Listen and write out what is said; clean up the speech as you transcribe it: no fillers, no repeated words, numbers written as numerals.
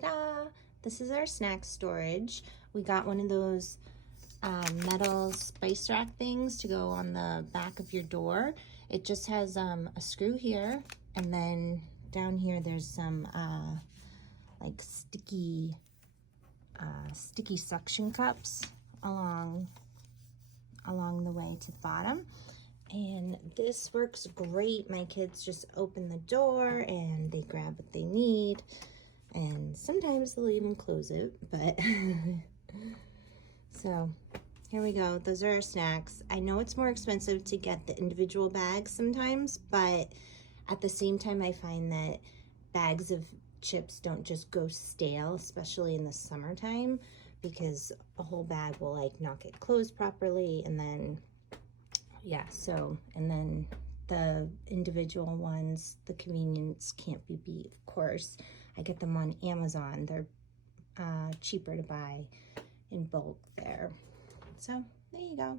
Ta-da! This is our snack storage. We got one of those metal spice rack things to go on the back of your door. It just has a screw here, and then down here there's some like sticky suction cups along the way to the bottom. And this works great. My kids just open the door and they grab what they need, and sometimes they'll even close it, but so here we go. Those are our snacks. I know it's more expensive to get the individual bags sometimes, but at the same time I find that bags of chips don't just go stale, especially in the summertime, because a whole bag will like not get closed properly, and then yeah, so, and then the individual ones, the convenience can't be beat, of course. I get them on Amazon. They're cheaper to buy in bulk there. So there you go.